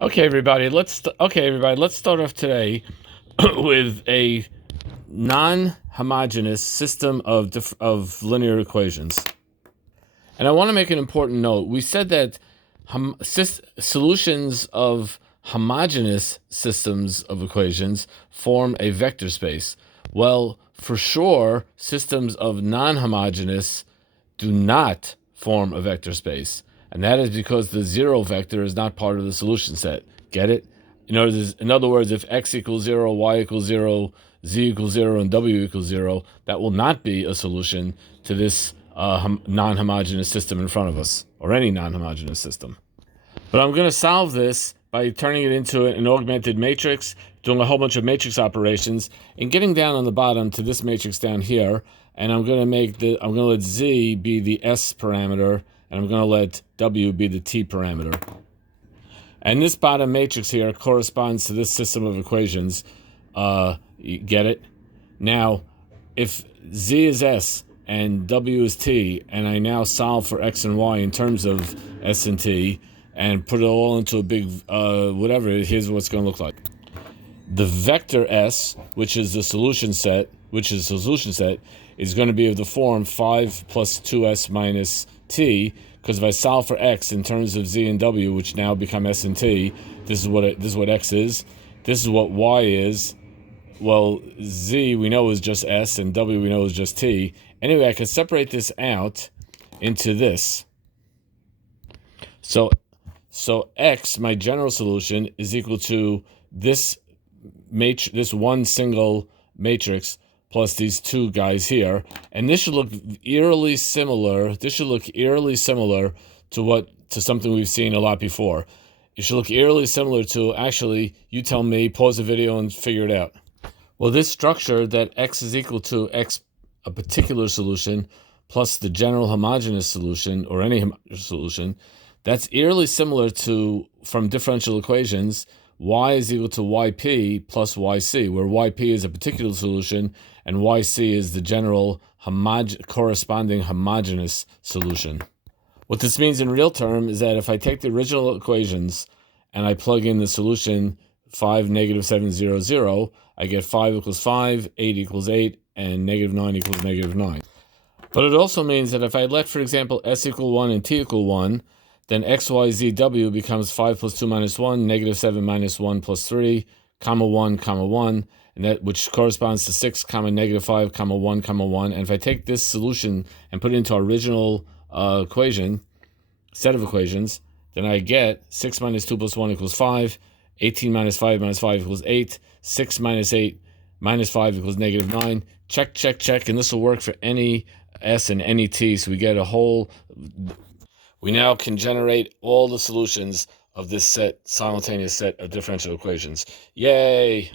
Let's start off today with a non-homogeneous system of linear equations. And I want to make an important note. We said that solutions of homogeneous systems of equations form a vector space. Well, for sure, systems of non-homogeneous do not form a vector space. And that is because the zero vector is not part of the solution set. Get it? In other words, if x equals 0, y equals 0, z equals 0, and w equals 0, that will not be a solution to this non-homogeneous system in front of us, or any non-homogeneous system. But I'm going to solve this by turning it into an augmented matrix, doing a whole bunch of matrix operations, and getting down on the bottom to this matrix down here. And I'm going to let z be the s parameter, and I'm going to let w be the t parameter. And this bottom matrix here corresponds to this system of equations. You get it? Now, if z is s and w is t, and I now solve for x and y in terms of s and t, and put it all into a big whatever, here's what it's going to look like. The vector s, which is the solution set, is going to be of the form 5 plus 2s minus t, because if I solve for x in terms of z and w, which now become s and t, this is what x is. This is what y is. Well, z we know is just s, and w we know is just t. Anyway, I can separate this out into this. So x, my general solution, is equal to this one single matrix plus these two guys here, and this should look eerily similar. This should look eerily similar to something we've seen a lot before. It should look eerily similar to, actually, you tell me, pause the video and figure it out. Well, this structure that x is equal to x, a particular solution, plus the general homogeneous solution, or any solution, that's eerily similar to, from differential equations, y is equal to yp plus yc, where yp is a particular solution and yc is the general corresponding homogeneous solution. What this means in real terms is that if I take the original equations and I plug in the solution 5, negative 7, 0, 0, I get 5 equals 5, 8 equals 8, and negative 9 equals negative 9. But it also means that if I let, for example, s equal 1 and t equal 1, then x, y, z, w becomes 5 plus 2 minus 1, negative 7 minus 1 plus 3, comma 1, comma 1, and that which corresponds to 6, comma negative 5, comma 1, comma 1. And if I take this solution and put it into our original set of equations, then I get 6 minus 2 plus 1 equals 5, 18 minus 5 equals 8, 6 minus 8 minus 5 equals negative 9. Check, check, check, and this will work for any s and any t, so we get a whole... We now can generate all the solutions of this simultaneous set of differential equations. Yay!